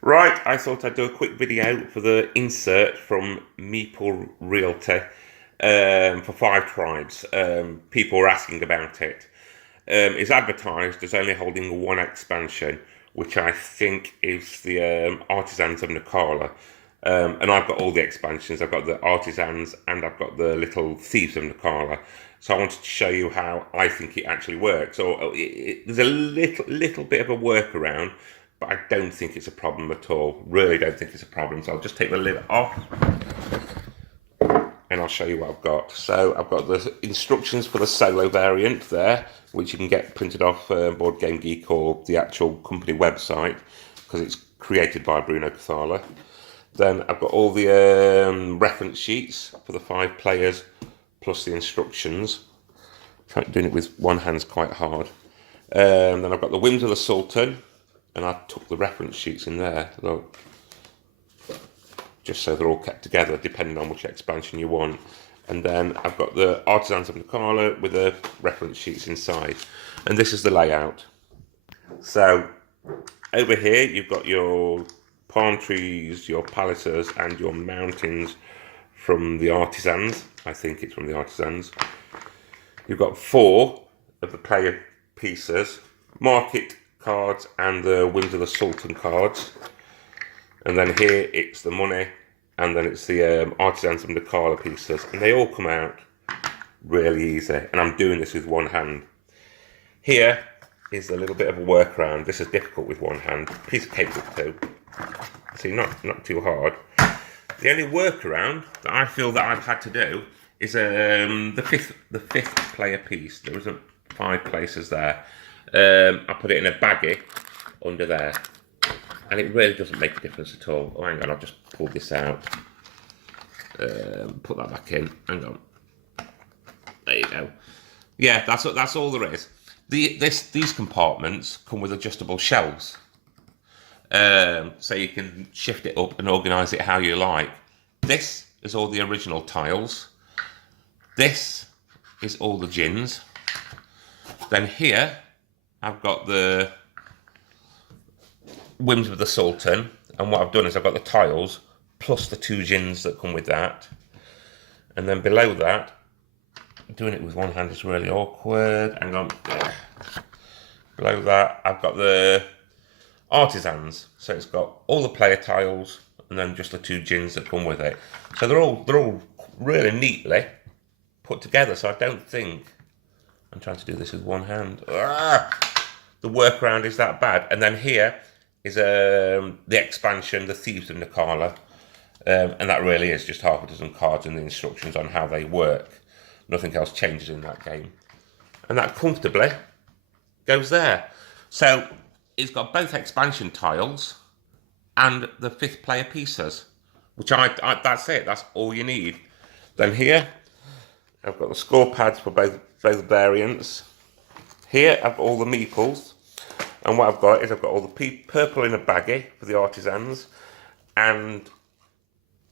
Right, I thought I'd do a quick video for the insert from Meeple Realty for Five Tribes. People were asking about it. It's advertised as only holding one expansion, which I think is the Artisans of Naqala. And I've got all the expansions. I've got the Artisans and I've got the little Thieves of Naqala. So I wanted to show you how I think it actually works. There's a little bit of a workaround, but I don't think it's a problem at all. Really don't think it's a problem. So I'll just take the lid off and I'll show you what I've got. So I've got the instructions for the solo variant there, which you can get printed off Board Game Geek or the actual company website, because it's created by Bruno Cathala. Then I've got all the reference sheets for the 5 players, plus the instructions. Doing it with one hand's quite hard. Then I've got the Whims of the Sultan, and I took the reference sheets in there, look, just so they're all kept together depending on which expansion you want. And then I've got the Artisans of Naqala with the reference sheets inside. And this is the layout. So over here you've got your palm trees, your palaces and your mountains from the Artisans. I think it's from the Artisans. You've got 4 of the player pieces, market cards and the Whims of the Sultan cards. And then here it's the money, and then it's the Artisans of Naqala pieces, and they all come out really easy. And I'm doing this with one hand. Here is a little bit of a workaround. This is difficult with one hand. Piece of cake with 2. See, not too hard. The only workaround that I feel that I've had to do is the fifth player piece. There isn't 5 places there. I put it in a baggie under there, and it really doesn't make a difference at all. Oh, hang on, I'll just pull this out. Put that back in. Hang on. There you go. Yeah, that's all there is. These compartments come with adjustable shelves, so you can shift it up and organise it how you like. This is all the original tiles. This is all the gins. Then here I've got the Whims of the Sultan, and what I've done is I've got the tiles plus the 2 gins that come with that. And then below that, doing it with one hand is really awkward. Hang on. Below that, I've got the Artisans. So it's got all the player tiles and then just the 2 gins that come with it. So they're all really neatly put together. So I don't think I'm trying to do this with one hand. The workaround is that bad. And then here is the expansion, the Thieves of Naqala. And that really is just half a dozen cards and the instructions on how they work. Nothing else changes in that game. And that comfortably goes there. So it's got both expansion tiles and the 5th player pieces, which that's it. That's all you need. Then here, I've got the score pads for both variants. Here, I've got all the meeples. And what I've got is I've got all the purple in a baggie for the Artisans, and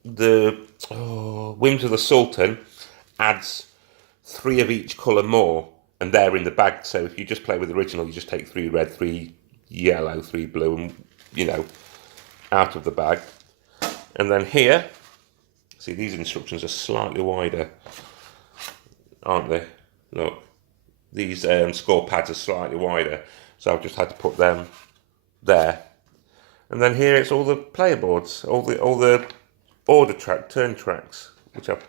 the Whims of the Sultan adds 3 of each colour more, and they're in the bag. So if you just play with the original, you just take 3 red, 3 yellow, 3 blue, and out of the bag. And then here, see, these instructions are slightly wider, aren't they? Look, these score pads are slightly wider. So I've just had to put them there. And then here it's all the player boards, all the turn tracks, which I've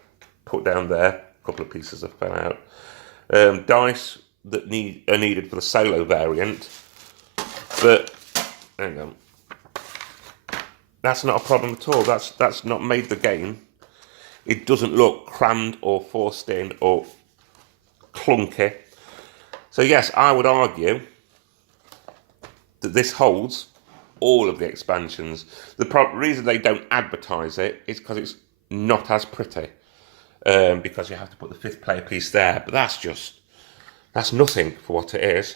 put down there. A couple of pieces have fell out. Dice that are needed for the solo variant. But hang on. That's not a problem at all. That's not made the game. It doesn't look crammed or forced in or clunky. So yes, I would argue that this holds all of the expansions. The reason they don't advertise it is because it's not as pretty, because you have to put the 5th player piece there, but that's nothing for what it is.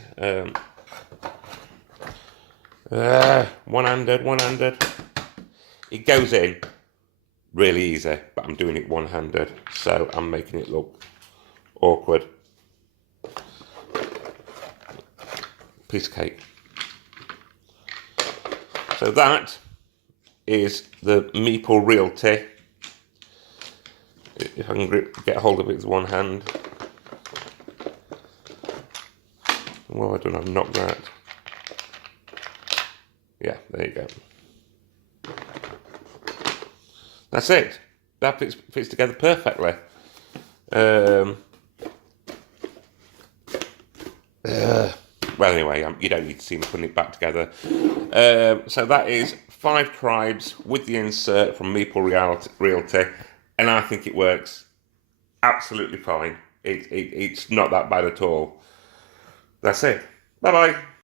One-handed. It goes in really easy, but I'm doing it one-handed, so I'm making it look awkward. Piece of cake. So that is the Meeple Realty. If I can get hold of it with one hand. Well, I don't know, knock that. Yeah, there you go. That's it. That fits together perfectly. Well, anyway, you don't need to see me putting it back together. So that is 5 tribes with the insert from Meeple Realty, and I think it works absolutely fine. It's not that bad at all. That's it. Bye-bye.